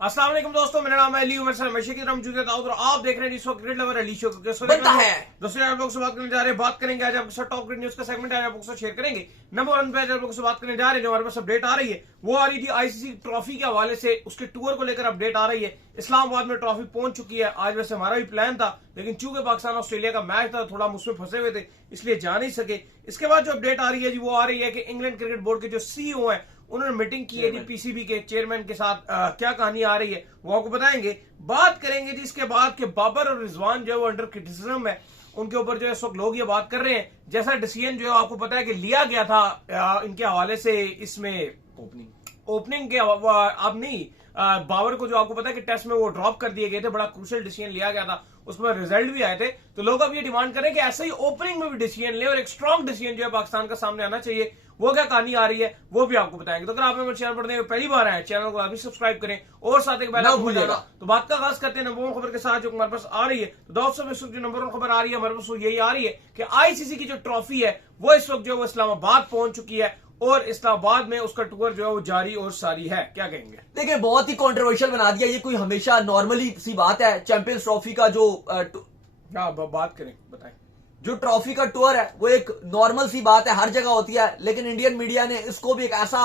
अस्सलाम वालेकुम दोस्तों, मेरा नाम है अली उमर सर मशी की तरफ जुड़े और आप देख रहे हैं जिसको क्रिकेट लवर अली शो बनता है। दोस्तों आप लोग से बात करने जा रहे हैं, बात करेंगे आज आपके साथ टॉप क्रिकेट न्यूज का सेगमेंट है, आप लोग से शेयर करेंगे। नंबर 1 पे आज आप लोग से बात करने जा रहे हैं, जो हमारे पास अपडेट आ रही है वो आ रही थी आईसीसी ट्रॉफी के हवाले से, उसके टूर को लेकर अपडेट आ रही है। इस्लामाबाद में ट्रॉफी पहुंच चुकी है। आज वैसे हमारा भी प्लान था, लेकिन चूंकि पाकिस्तान ऑस्ट्रेलिया का मैच था थोड़ा मुझमें फंसे हुए थे, इसलिए जा नहीं सके। इसके बाद जो अपडेट आ रही है जी वो आ रही है कि इंग्लैंड क्रिकेट बोर्ड के जो सीईओ हैं उन्होंने मीटिंग की है जी पीसीबी के चेयरमैन के साथ। क्या कहानी आ रही है वो आपको बताएंगे, बात करेंगे जी। इसके बाद के बाबर और रिजवान जो है वो अंडर क्रिटिसिज्म है, उनके ऊपर जो है इस वक्त लोग ये बात कर रहे हैं। जैसा डिसीजन जो है आपको पता है कि लिया गया था इनके हवाले से, इसमें ओपनिंग के अब नहीं, बाबर को जो आपको पता है कि टेस्ट में वो ड्रॉप कर दिए गए थे, बड़ा क्रूशियल डिसीजन लिया गया था, उसमें रिजल्ट भी आए थे। तो लोग अब ये डिमांड करें कि ऐसे ही ओपनिंग में भी डिसीजन ले और एक स्ट्रॉन्ग डिसीजन जो है पाकिस्तान का सामने आना चाहिए। वो क्या कहानी आ रही है वो भी आपको बताएंगे। तो अगर आप मेरे चैनल पर पहली बार आए, चैनल को अभी सब्सक्राइब करें और साथ एक बेल आइकन भूलिएगा। तो बात का आगाज करते हैं नंबर 1 खबर के साथ जो हमारे पास आ रही है। तो दोस्तों इस वक्त जो नंबर 1 खबर आ रही है हमारे पास यही आ रही है कि आईसीसी की जो ट्रॉफी है वो इस वक्त जो है वो इस्लामाबाद पहुंच चुकी है और इस्लामाबाद में उसका टूर जो है वो जारी और सारी है। क्या कहेंगे? देखिए, बहुत ही कंट्रोवर्शियल बना दिया ये। कोई हमेशा नॉर्मली सी बात है, चैंपियंस ट्रॉफी का जो बात करें, बताएं। जो ट्रॉफी का टूर है वो एक नॉर्मल सी बात है, हर जगह होती है। लेकिन इंडियन मीडिया ने इसको भी एक ऐसा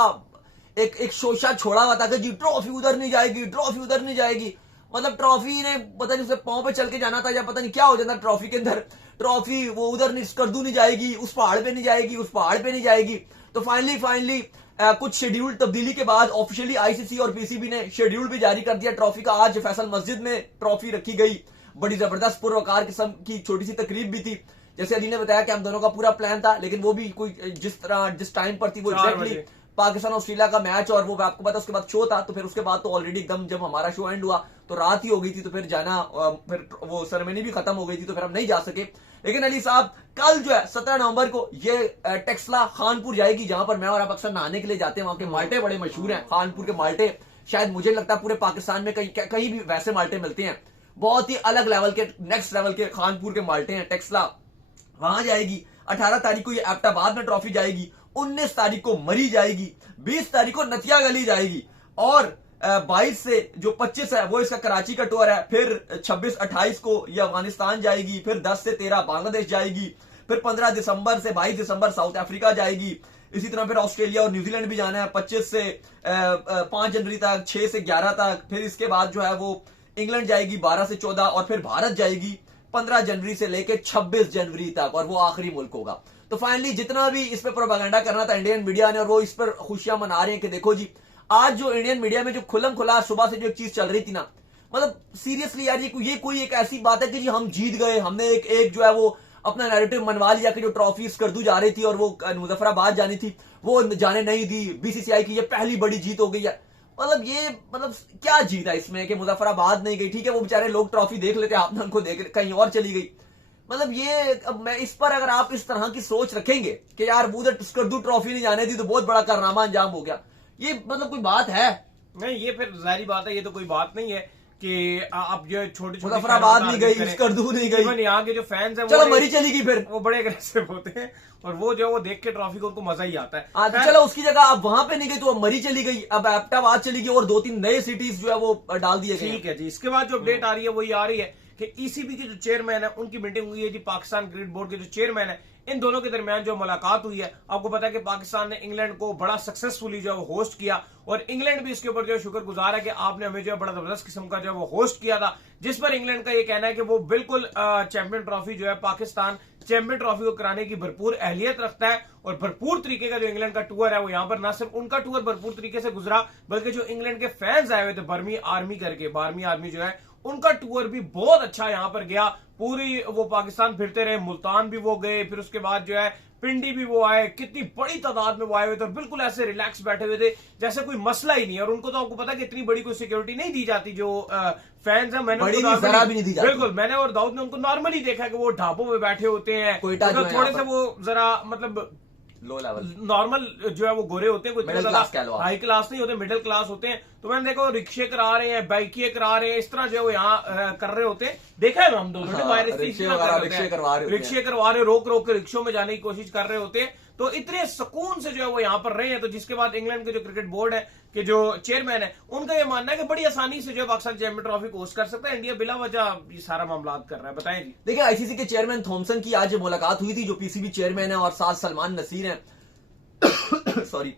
एक शोशा छोड़ा हुआ था कि जी ट्रॉफी उधर नहीं जाएगी, ट्रॉफी उधर नहीं जाएगी। मतलब ट्रॉफी ने पता नहीं उसे पांव पे चल के जाना था या पता नहीं क्या हो जाता ट्रॉफी के अंदर। ट्रॉफी वो उधर नहीं, स्कर्दू नहीं जाएगी, उस पहाड़ पे नहीं जाएगी, उस पहाड़ पे नहीं जाएगी। तो फाइनली कुछ शेड्यूल तब्दीली के बाद ऑफिशियली आईसीसी और पीसीबी ने शेड्यूल भी जारी कर दिया ट्रॉफी का। आज फैसल मस्जिद में ट्रॉफी रखी गई, बड़ी जबरदस्त पुरवकार किस्म की छोटी सी तकरीब भी थी। जैसे अली ने बताया कि हम दोनों का पूरा प्लान था, लेकिन वो भी कोई जिस टाइम पर थी वो एग्जैक्टली पाकिस्तान ऑस्ट्रेलिया का मैच, और वो आपको पता उसके बाद शो था। तो फिर उसके बाद तो ऑलरेडी एकदम जब हमारा शो एंड हुआ तो रात ही हो गई थी, तो फिर जाना फिर वो सेरेमनी भी खत्म हो गई थी, तो फिर हम नहीं जा सके। लेकिन अली साहब कल जो है 17 नवंबर को ये टेक्सला खानपुर जाएगी, जहां पर मैं और आप अक्सर नहाने के लिए जाते हैं। वहां के माल्टे बड़े मशहूर हैं, खानपुर के माल्टे। शायद मुझे लगता है पूरे पाकिस्तान में कहीं भी वैसे माल्टे मिलते हैं, बहुत ही अलग लेवल के, नेक्स्ट लेवल के खानपुर के माल्टे हैं। टेक्सला वहां जाएगी। 18 तारीख को ये एबटाबाद में ट्रॉफी जाएगी, 19 तारीख को मरी जाएगी, 20 तारीख को नतिया गली जाएगी, और 22 से जो 25 है वो इसका कराची का टूर है। फिर 26-28 को ये अफगानिस्तान जाएगी, फिर 10 से 13 बांग्लादेश जाएगी, फिर 15 दिसंबर से 22 दिसंबर साउथ अफ्रीका जाएगी। इसी तरह फिर ऑस्ट्रेलिया और न्यूजीलैंड भी जाना है 25 से 5 जनवरी तक, 6 से 11 तक। फिर इसके बाद जो है वो इंग्लैंड जाएगी 12 से 14, और फिर भारत जाएगी 15 जनवरी से लेकर 26 जनवरी तक, और वो आखिरी मुल्क होगा। तो फाइनली जितना भी इस पर प्रोपेगेंडा करना था इंडियन मीडिया ने, और वो इस पर खुशियां मना रहे हैं कि देखो जी आज जो इंडियन मीडिया में जो खुलम खुला सुबह से जो एक चीज चल रही थी ना, मतलब सीरियसली यार ये कोई एक ऐसी बात है कि जी हम जीत गए, हमने एक जो है वो अपना नैरेटिव मनवा लिया कि जो ट्रॉफी स्कर्दू जा रही थी और वो मुजफ्फराबाद जानी थी वो जाने नहीं दी। बीसीसीआई की ये पहली बड़ी जीत हो गई है। मतलब क्या जीत है इसमें कि मुजफ्फराबाद नहीं गई? ठीक है, वो बेचारे लोग ट्रॉफी देख लेते, आपने उनको देख कहीं और चली गई। मतलब ये अब मैं इस पर अगर आप इस तरह की सोच रखेंगे कि यार उधर स्कर्दू ट्रॉफी नहीं जाने दी तो बहुत बड़ा कारनामा अंजाम हो गया, ये मतलब कोई बात है? नहीं, ये फिर जाहिर बात है, ये तो कोई बात नहीं है कि आप जो छोटे छोटे मुजफ्फराबाद नहीं गई, स्कर्दू नहीं गई। यहाँ के जो फैंस हैं चलो मरी चली गई, फिर वो बड़े अग्रेसिव होते हैं और वो जो वो देख के ट्रॉफी को उनको मजा ही आता है। तो चलो उसकी जगह अब वहां पे नहीं गई तो अब मरी चली गई, अब एबटाबाद चली गई, और 2-3 नए सिटीज जो है वो डाल दिए गए। ठीक है जी। इसके बाद जो अपडेट आ रही है वही आ रही है कि ईसीबी के जो चेयरमैन है उनकी मीटिंग हुई है जी, पाकिस्तान क्रिकेट बोर्ड के जो चेयरमैन है इन दोनों के दरमियान जो मुलाकात हुई है। आपको पता है कि पाकिस्तान ने इंग्लैंड को बड़ा सक्सेसफुली जो है होस्ट किया, और इंग्लैंड भी इसके ऊपर जो है शुक्रगुजार है कि आपने हमें जो है बड़ा जबरदस्त किस्म का जो है वो होस्ट किया था, जिस पर इंग्लैंड का ये कहना है कि वो बिल्कुल चैंपियन ट्रॉफी जो है पाकिस्तान चैंपियन ट्रॉफी को कराने की भरपूर अहलियत रखता है। और भरपूर तरीके का जो इंग्लैंड का टूर है वो यहाँ पर ना सिर्फ उनका टूर भरपूर तरीके से गुजरा, बल्कि जो इंग्लैंड के फैंस आए हुए थे बर्मी आर्मी करके, बारहवीं आर्मी जो है उनका टूर भी बहुत अच्छा यहाँ पर गया। पूरी वो पाकिस्तान फिरते रहे, मुल्तान भी वो गए, फिर उसके बाद जो है पिंडी भी वो आए, कितनी बड़ी तादाद में वो आए हुए थे और बिल्कुल ऐसे रिलैक्स बैठे हुए थे जैसे कोई मसला ही नहीं है। और उनको तो आपको पता है कि इतनी बड़ी कोई सिक्योरिटी नहीं दी जाती जो फैंस है। मैंने बिल्कुल, मैंने और दाऊद ने उनको नॉर्मली देखा कि वो ढाबों में बैठे होते हैं, थोड़े से वो जरा मतलब लो लेवल नॉर्मल जो है वो गोरे होते हैं, कोई हाई क्लास नहीं होते, मिडिल क्लास होते हैं। तो मैंने देखो रिक्शे करा रहे हैं, बाइकिए करा रहे हैं, इस तरह जो है वो यहाँ कर रहे होते हैं। देखा है हम दोनों रिक्शे करवा रहे, रोक रोक के रिक्शों में जाने की कोशिश कर रहे होते हैं। तो इतने सुकून से जो है वो यहाँ पर रहे हैं। तो जिसके बाद इंग्लैंड के जो क्रिकेट बोर्ड है कि जो चेयरमैन है उनका ये मानना है कि बड़ी आसानी से जो है पाकिस्तान चैंपियन ट्रॉफी को होस्ट कर सकता है। इंडिया बिला वजह ये सारा मामला कर रहा है। बताएं जी। देखिए, आईसीसी के चेयरमैन थॉमसन की आज मुलाकात हुई थी, जो पीसीबी चेयरमैन है, और साथ सलमान नसीर हैं सॉरी।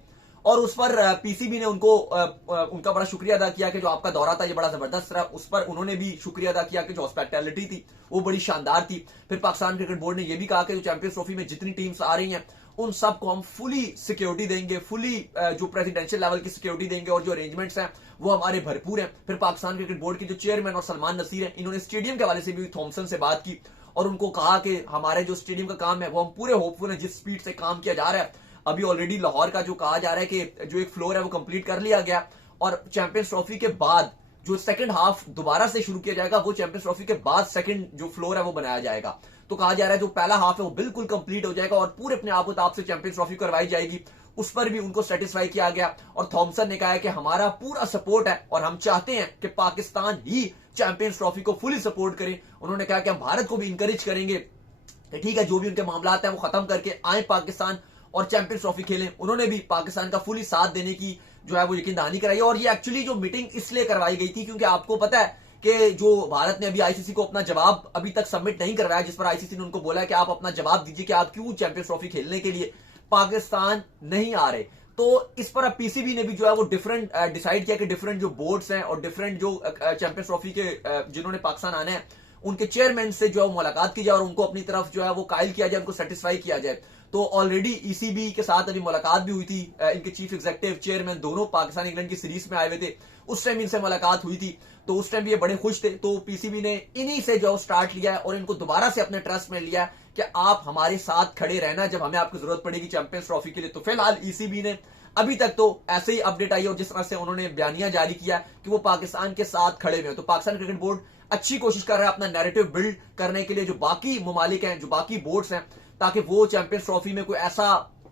और उस पर पीसीबी ने उनका बड़ा शुक्रिया अदा किया कि जो आपका दौरा था ये बड़ा जबरदस्त रहा। उस पर उन्होंने भी शुक्रिया अदा किया कि जो हॉस्पिटैलिटी थी वो बड़ी शानदार थी। फिर पाकिस्तान क्रिकेट बोर्ड ने यह भी कहा कि जो चैंपियंस ट्रॉफी में जितनी टीम्स आ रही हैं उन सबको हम फुली सिक्योरिटी देंगे, फुली जो प्रेसिडेंशियल लेवल की सिक्योरिटी देंगे, और जो अरेंजमेंट्स हैं वो हमारे भरपूर हैं। फिर पाकिस्तान क्रिकेट बोर्ड के जो चेयरमैन और सलमान नसीर हैं, इन्होंने स्टेडियम के हवाले से भी थॉमसन से बात की और उनको कहा कि हमारे जो स्टेडियम का काम है वो हम पूरे होपफुल हैं। जिस स्पीड से काम किया जा रहा है, अभी ऑलरेडी लाहौर का जो कहा जा रहा है कि जो एक फ्लोर है वो कंप्लीट कर लिया गया, और चैंपियंस ट्रॉफी के बाद जो सेकंड हाफ दोबारा से शुरू किया जाएगा वो चैंपियंस ट्रॉफी के बाद सेकंड जो फ्लोर है वो बनाया जाएगा। तो कहा जा रहा है जो पहला हाफ है वो बिल्कुल कंप्लीट हो जाएगा और पूरे अपने आप उताप से चैंपियंस ट्रॉफी करवाई जाएगी। उस पर भी उनको सेटिस्फाई किया गया, और थॉमसन ने कहा है कि हमारा पूरा सपोर्ट है और हम चाहते हैं कि पाकिस्तान ही चैंपियंस ट्रॉफी को फुली सपोर्ट करे। उन्होंने कहा कि हम भारत को भी इंकरेज करेंगे कि ठीक है, जो भी उनके मामला हैं वो खत्म करके आए पाकिस्तान और चैंपियंस ट्रॉफी खेलें। उन्होंने भी पाकिस्तान का फुली साथ देने की जो है वो यकीन दहानी कराई। और ये एक्चुअली जो मीटिंग इसलिए करवाई गई थी क्योंकि आपको पता है कि जो भारत ने अभी आईसीसी को अपना जवाब अभी तक सबमिट नहीं करवाया, जिस पर आईसीसी ने उनको बोला है कि आप अपना जवाब दीजिए कि आप क्यों चैंपियंस ट्रॉफी खेलने के लिए पाकिस्तान नहीं आ रहे। तो इस पर अब पीसीबी ने भी जो है वो डिफरेंट डिसाइड किया कि डिफरेंट जो बोर्ड्स हैं और डिफरेंट जो चैंपियंस ट्रॉफी के जिन्होंने पाकिस्तान आना है उनके चेयरमैन से जो है मुलाकात की जाए और उनको अपनी तरफ जो है वो कायल किया जाए, उनको सेटिस्फाई किया जाए। तो ऑलरेडी ईसीबी के साथ अभी मुलाकात भी हुई थी, इनके चीफ एग्जीक्यूटिव चेयरमैन दोनों पाकिस्तान इंग्लैंड की सीरीज में आए हुए थे, उस टाइम इनसे मुलाकात हुई थी। तो उस टाइम भी ये बड़े खुश थे। तो पीसीबी ने इन्हीं से जो स्टार्ट लिया है और इनको दोबारा से अपने ट्रस्ट में लिया है कि आप हमारे साथ खड़े रहना जब हमें आपकी जरूरत पड़ेगी चैंपियंस ट्रॉफी के लिए। तो फिलहाल ईसीबी ने अभी तक तो ऐसे ही अपडेट आई और जिस तरह से उन्होंने बयानियां जारी किया कि वो पाकिस्तान के साथ खड़े हुए हैं। तो पाकिस्तान क्रिकेट बोर्ड अच्छी कोशिश कर रहा है अपना नैरेटिव बिल्ड करने के लिए जो बाकी ममालिक हैं, जो बाकी बोर्ड्स हैं, ताकि वो चैंपियंस ट्रॉफी में कोई ऐसा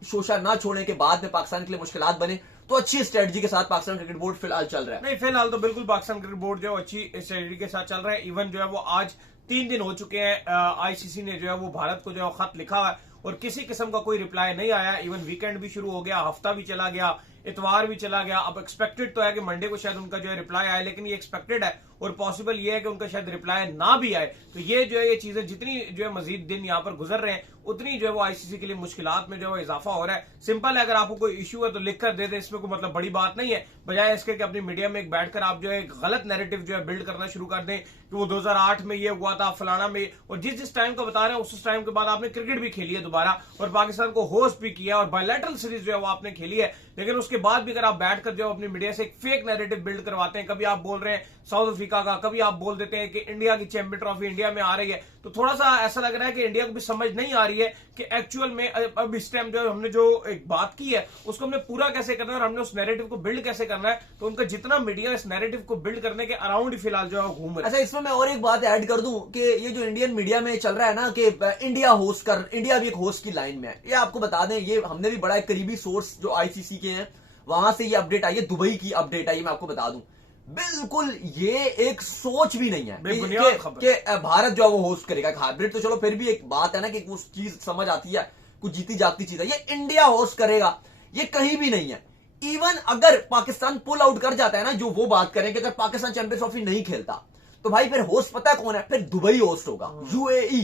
शोशा ना छोड़ने के बाद में पाकिस्तान के लिए मुश्किलात बने। तो अच्छी स्ट्रेटजी के साथ पाकिस्तान क्रिकेट बोर्ड फिलहाल चल रहा है। नहीं, फिलहाल तो बिल्कुल पाकिस्तान क्रिकेट बोर्ड जो अच्छी स्ट्रेटजी के साथ चल रहा है। इवन जो है वो आज 3 दिन हो चुके हैं, आईसीसी ने जो है वो भारत को जो है खत लिखा हुआ है और किसी किस्म का कोई रिप्लाई नहीं आया। इवन वीकेंड भी शुरू हो गया, हफ्ता भी चला गया, इतवार भी चला गया। अब एक्सपेक्टेड तो है कि मंडे को शायद उनका जो है रिप्लाई आए, लेकिन ये एक्सपेक्टेड है और पॉसिबल ये है कि उनका शायद रिप्लाई ना भी आए। तो ये जो है ये चीजें जितनी जो है मजीद दिन यहाँ पर गुजर रहे हैं उतनी जो है वो आईसीसी के लिए मुश्किलात में जो है वो इजाफा हो रहा है। सिंपल है, अगर आपको कोई इशू है तो लिख कर दे दे, इसमें कोई मतलब बड़ी बात नहीं है। बजाय इसके कि अपनी मीडिया में बैठकर आप जो है गलत नैरेटिव जो है बिल्ड करना शुरू कर दें कि वो 2008 में ये हुआ था, फलाना में, और जिस टाइम का बता रहे हैं उस टाइम के बाद आपने क्रिकेट भी खेली है दोबारा और पाकिस्तान को होस्ट भी किया और बायलैटरल सीरीज जो है वो आपने खेली है। लेकिन उसके बाद भी अगर आप बैठकर जो अपनी मीडिया से एक फेक नैरेटिव बिल्ड करवाते हैं, कभी आप बोल रहे हैं साउथ अफ्रीका का, कभी आप बोल देते हैं कि इंडिया की चैंपियन ट्रॉफी इंडिया में आ रही है, तो थोड़ा सा ऐसा लग रहा है कि इंडिया को भी समझ नहीं आ रही है कि एक्चुअल में अब इस टाइम जो हमने जो एक बात की है उसको हमने पूरा कैसे करना है और हमने उस नैरेटिव को बिल्ड कैसे करना है। तो उनका जितना मीडिया इस नैरेटिव को बिल्ड करने के अराउंड ही फिलहाल जो है घूम रहा है। अच्छा, इसमें मैं और एक बात ऐड कर दूं कि ये जो इंडियन मीडिया में चल रहा है ना कि इंडिया भी एक होस्ट की लाइन में है, ये आपको बता दें, ये हमने भी बड़ा एक करीबी सोर्स जो आईसीसी के हैं वहां से ये अपडेट आई है, दुबई की अपडेट आई है, मैं आपको बता दूं। बिल्कुल ये एक सोच भी नहीं है कि भारत जो है वो होस्ट करेगा। हाइब्रिड तो चलो फिर भी एक बात है ना कि कुछ चीज समझ आती है, कुछ जीती जागती चीज है। ये इंडिया होस्ट करेगा ये कहीं भी नहीं है। इवन अगर पाकिस्तान पुल आउट कर जाता है ना, जो वो बात करें कि अगर पाकिस्तान चैंपियंस ट्रॉफी नहीं खेलता तो भाई फिर होस्ट पता है कौन है? फिर दुबई होस्ट होगा, यूएई,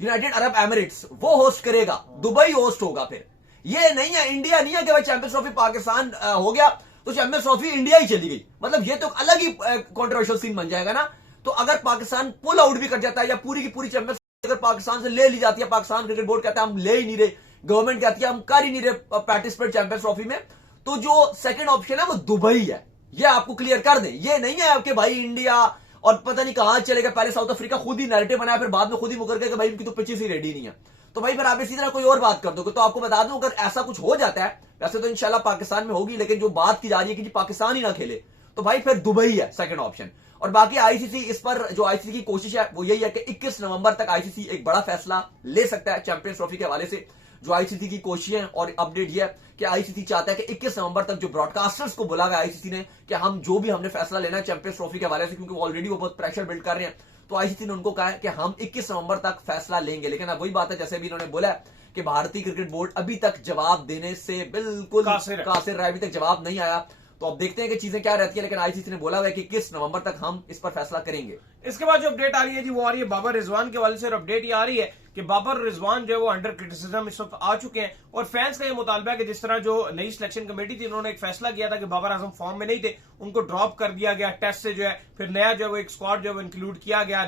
यूनाइटेड अरब एमिरेट्स, वो होस्ट करेगा, दुबई होस्ट होगा। फिर ये नहीं है, इंडिया नहीं है कि भाई चैंपियंस ट्रॉफी पाकिस्तान हो गया तो चैंपियंस ट्रॉफी इंडिया ही चली गई। मतलब ये तो अलग ही कंट्रोवर्शियल सीन बन जाएगा ना। तो अगर पाकिस्तान पुल आउट भी कर जाता है या पूरी की पूरी चैंपियंस अगर पाकिस्तान से ले ली जाती है, पाकिस्तान क्रिकेट बोर्ड कहता है हम ले ही नहीं रहे, गवर्नमेंट कहती है हम कर ही नहीं रहे पार्टिसिपेट चैंपियंस ट्रॉफी में, तो जो सेकंड ऑप्शन है वो दुबई है। ये आपको क्लियर कर दें। ये नहीं है आपके भाई इंडिया और पता नहीं कहां चलेगा, पहले साउथ अफ्रीका खुद ही नैरेटिव बनाया फिर बाद में खुद ही मुकर गए कि भाई उनकी तो पिचेस ही रेडी नहीं है। तो भाई फिर आप इसी तरह कोई और बात कर दोगे। तो आपको बता दूं अगर ऐसा कुछ हो जाता है, वैसे तो इंशाल्लाह पाकिस्तान में होगी, लेकिन जो बात की जा रही है कि जी पाकिस्तान ही ना खेले, तो भाई फिर दुबई है सेकंड ऑप्शन। और बाकी आईसीसी इस पर जो आईसीसी की कोशिश है वो यही है कि 21 नवंबर तक आईसीसी एक बड़ा फैसला ले सकता है चैंपियंस ट्रॉफी के हवाले से। जो आईसीसी की कोशिश है और अपडेट ये है कि आईसीसी चाहता है कि 21 नवंबर तक जो ब्रॉडकास्टर्स को बोला गया आईसीसी ने कि हम जो भी हमने फैसला लेना है चैंपियंस ट्रॉफी के हवाले से, क्योंकि ऑलरेडी वो बहुत प्रेशर बिल्ड कर रहे हैं, तो आईसीसी ने उनको कहा है कि हम 21 नवंबर तक फैसला लेंगे। लेकिन अब वही बात है जैसे भी इन्होंने बोला है कि भारतीय क्रिकेट बोर्ड अभी तक जवाब देने से बिल्कुल कासिर है, अभी तक जवाब नहीं आया। तो अब देखते हैं कि चीजें क्या रहती है, लेकिन आईसीसी ने बोला हुआ है कि 21 नवंबर तक हम इस पर फैसला करेंगे। इसके बाद जो अपडेट आ रही है जी वो आ रही है बाबर रिजवान के वाले से, और अपडेट ये आ रही है कि बाबर रिजवान जो है वो अंडर क्रिटिसिज्म इस वक्त आ चुके हैं, और फैंस का ये मुतालबा है कि जिस तरह जो नई सिलेक्शन कमेटी थी उन्होंने एक फैसला किया था कि बाबर आजम फॉर्म में नहीं थे, उनको ड्रॉप कर दिया गया टेस्ट से जो है, फिर नया जो है वो एक स्क्वाड जो है इंक्लूड किया गया,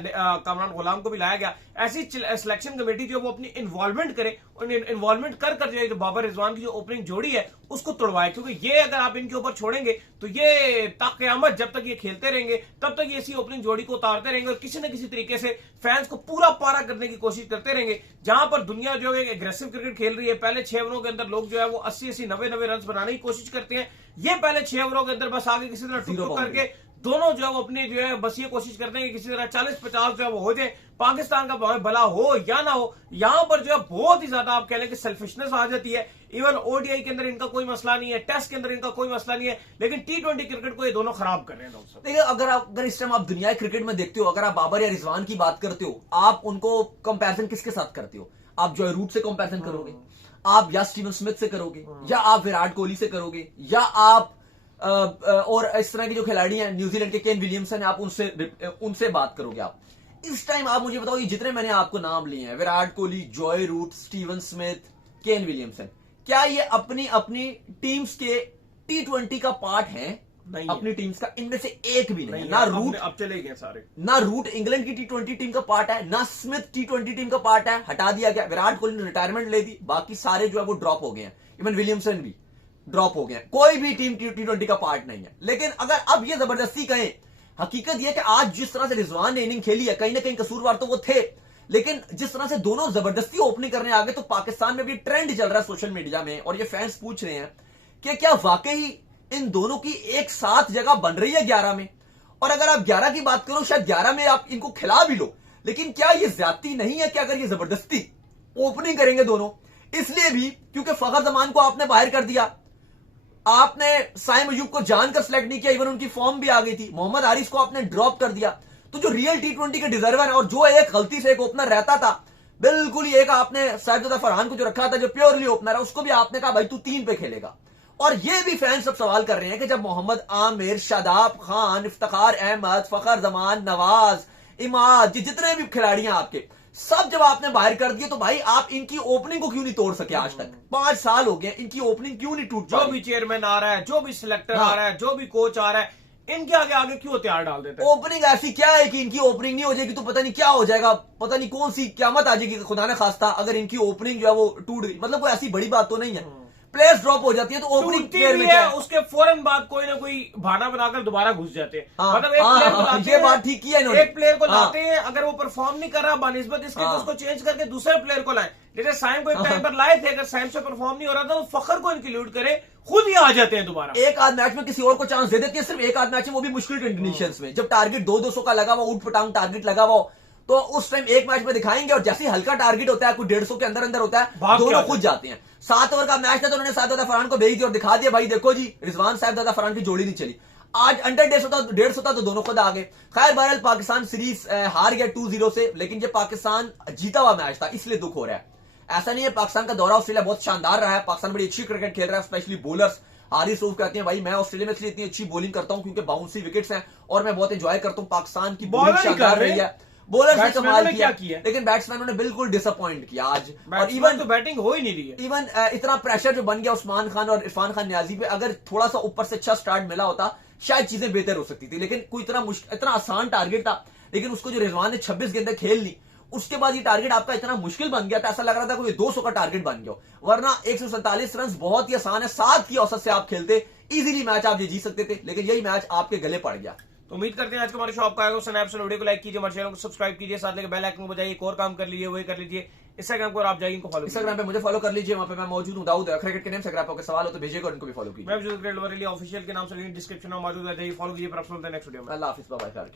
कामरान गुलाम को भी लाया गया। ऐसी सिलेक्शन कमेटी जो है वो अपनी इन्वॉल्वमेंट करे, और इन्वॉल्वमेंट कर जो है बाबर रिजवान की जो ओपनिंग जोड़ी है उसको तोड़वाए, क्योंकि ये अगर आप इनके ऊपर छोड़ेंगे तो ये ताक़यामत जब तक ये खेलते रहेंगे तब तक ये इसी ओपनिंग जोड़ी को उतारते रहेंगे, और किसी न किसी तरीके से फैंस को पूरा पारा करने की कोशिश करते रहेंगे। जहां पर दुनिया जो है एग्रेसिव क्रिकेट खेल रही है, पहले 6 ओवरों के अंदर लोग जो है वो 80-80 90-90 रन बनाने की कोशिश करते हैं, ये पहले 6 ओवरों के अंदर बस आगे किसी तरह टुक करके दोनों जो है वो अपनी जो है बस ये कोशिश करते हैं कि किसी तरह 40-50 जो है वो हो जाए, पाकिस्तान का भला हो या ना हो। यहां पर जो है बहुत ही ज्यादा आप कह लें कि सेल्फिशनेस आ जाती है। इवन ओडीआई के अंदर इनका कोई मसला नहीं है, टेस्ट के अंदर इनका कोई मसला नहीं है, लेकिन T20 क्रिकेट को ये दोनों खराब कर रहे हैं। देखिए, अगर इस टाइम आप दुनिया क्रिकेट में देखते हो, अगर आप बाबर या रिजवान की बात करते हो, आप उनको कंपैरिजन किसके साथ करते हो? आप जॉय रूट से कंपैरिजन करोगे, आप या स्टीवन स्मिथ से करोगे, या आप विराट कोहली से करोगे, या आप और इस तरह के जो खिलाड़ी हैं न्यूजीलैंड के केन विलियमसन, आप उनसे बात करोगे। आप इस टाइम आप मुझे बताओ, ये जितने मैंने आपको नाम लिए हैं, Virat Kohli, Joe Root, Steven Smith, Kane Williamson, क्या ये अपनी अपनी टीम्स के T20 का पार्ट है? नहीं, अपनी टीम्स का इनमें से एक भी नहीं है। ना रूट अब चले गए सारे, ना रूट इंग्लैंड की T20 टीम का पार्ट है, ना स्मिथ T20 टीम का पार्ट है, हटा दिया गया। विराट कोहली ने रिटायरमेंट ले दी, बाकी सारे जो है वो ड्रॉप हो गए हैं, इवन विलियमसन भी ड्रॉप हो गए हैं, कोई भी टीम T20 का पार्ट नहीं है। लेकिन अगर अब ये जबरदस्ती कहें, हकीकत यह कि आज जिस तरह से रिजवान ने इनिंग खेली है, कहीं ना कहीं कसूरवार तो वो थे, लेकिन जिस तरह से दोनों जबरदस्ती ओपनिंग करने आ गए, तो पाकिस्तान में भी ट्रेंड चल रहा है सोशल मीडिया में, और ये फैंस पूछ रहे हैं कि क्या वाकई इन दोनों की एक साथ जगह बन रही है 11 में? और अगर आप 11 की बात करो, शायद 11 में आप इनको खिला भी लो, लेकिन क्या ये ज्यादती नहीं है कि अगर ये जबरदस्ती ओपनिंग करेंगे दोनों? इसलिए भी क्योंकि फखर जमान को आपने बाहर कर दिया, आपने साइम अयूब को जानकर सेलेक्ट नहीं किया, इवन उनकी फॉर्म भी आ गई थी, मोहम्मद हारिस को आपने ड्रॉप कर दिया। तो जो रियल T20 के डिजर्वर है, और जो एक गलती से एक ओपनर रहता था, बिल्कुल ही एक आपने साहिबजादा फरहान को जो रखा था, जो प्योरली ओपनर है, उसको भी आपने कहा भाई तू 3 पे खेलेगा। और ये भी फैंस सब सवाल कर रहे हैं कि जब मोहम्मद आमिर, शादाब खान, इफ्तिखार अहमद, फखर जमान, नवाज, इमाद, जितने भी खिलाड़ी हैं आपके, सब जब आपने बाहर कर दिए, तो भाई आप इनकी ओपनिंग को क्यों नहीं तोड़ सके? आज तक 5 साल हो गए, इनकी ओपनिंग क्यों नहीं टूट? जो भी चेयरमैन आ रहा है, जो भी सिलेक्टर आ रहा है, जो भी कोच आ रहा है, इनके आगे आगे क्यों हथियार डाल देते हैं? ओपनिंग ऐसी क्या है कि इनकी ओपनिंग नहीं हो जाएगी तो पता नहीं क्या हो जाएगा, पता नहीं कौन सी क्यामत आ जाएगी खुदा ने खास्ता अगर इनकी ओपनिंग जो है वो टूट गई। मतलब कोई ऐसी बड़ी बात तो नहीं है, प्लेयर्स ड्रॉप हो जाती है तो ओपनिंग प्लेयर में क्या है? उसके फौरन बाद कोई ना कोई बहाना बनाकर दोबारा घुस जाते हैं। मतलब एक हाँ, प्लेयर को लाते ये हैं, बात ठीक की है इन्होंने। एक प्लेयर को लाते हैं, अगर वो परफॉर्म नहीं कर रहा बानिस्बत इसके, तो उसको चेंज करके दूसरे प्लेयर को लाए। जैसे साइम को एक टाइम पर लाए थे, अगर साइम से परफॉर्म नहीं हो रहा था तो फखर को इंक्लूड करे, खुद ही आ जाते हैं दोबारा। एक आध मैच में किसी और को चांस दे देते हैं, सिर्फ एक आध मैच में, वो भी मुश्किल कंडीशंस में, जब टारगेट 200 का लगा हुआ, ऊट पटांग टारगेट लगा हुआ, तो उस टाइम एक मैच में दिखाएंगे, और जैसे ही हल्का टारगेट होता है, कोई 150 के अंदर अंदर होता है, दोनों खुद जाते हैं। 7 ओवर का मैच था तो उन्होंने साहिबजादा फरहान को भेज दिया और दिखा दिया भाई देखो जी, रिजवान साहिबजादा फरहान की जोड़ी नहीं चली। आज अंडर 150 था तो दोनों खुद आ गए। खैर बहरहाल पाकिस्तान सीरीज हार गया 2-0 से, लेकिन ये पाकिस्तान जीता हुआ मैच था, इसलिए दुख हो रहा है। ऐसा नहीं है, पाकिस्तान का दौरा ऑस्ट्रेलिया बहुत शानदार रहा है, पाकिस्तान बड़ी अच्छी क्रिकेट खेल रहा है, स्पेशली बॉलर्स। हारिस रऊफ कहते हैं भाई मैं ऑस्ट्रेलिया में इसलिए इतनी अच्छी बॉलिंग करता हूं क्योंकि बाउंसी विकेट्स हैं, और मैं बहुत एंजॉय करता हूं। पाकिस्तान की बॉलिंग शानदार रही है, बॉलर्स ने कमाल किया, लेकिन बैट्समैनों ने बिल्कुल डिसअपॉइंट किया आज। और इवन तो बैटिंग हो ही नहीं रही है। इवन इतना प्रेशर जो बन गया उस्मान खान और इरफान खान न्याजी पे, अगर थोड़ा सा ऊपर से अच्छा स्टार्ट मिला होता शायद चीजें बेहतर हो सकती थी। लेकिन कोई इतना आसान टारगेट था, लेकिन उसको जो रिजवान ने 26 गेंदें खेल ली, उसके बाद ये टारगेट आपका इतना मुश्किल बन गया था, ऐसा लग रहा था कोई 200 का टारगेट बन गया। वरना 147 रन बहुत ही आसान है, 7 की औसत से आप खेलते इजीली मैच आप ये जीत सकते थे, लेकिन यही मैच आपके गले पड़ गया। तो उम्मीद करते हैं आज का हमारे शो आपका आएगा। स्नैपचैट वीडियो को लाइक कीजिए, हमारे चैनल को सब्सक्राइब कीजिए, साथ लेकर बेल आइकन को बजाइए, एक और काम कर लीजिए वही कर लीजिए। इंस्टाग्राम पर आप जाइए, इनको फॉलो इंस्टाग्राम पे मुझे फॉलो कर लीजिए, वहां पे मैं मौजूद हूं, दाऊद क्रिकेट के नेम से। अगर आपको सवाल हो तो भेजिएगा और इनको भी फॉलो कीजिए। मैं ऑफिशियल के नाम से लिंक डिस्क्रिप्शन में मौजूद है, जाइए फॉलो कीजिए। नेक्स्ट वीडियो में अल्लाह हाफिज़, बाय बाय।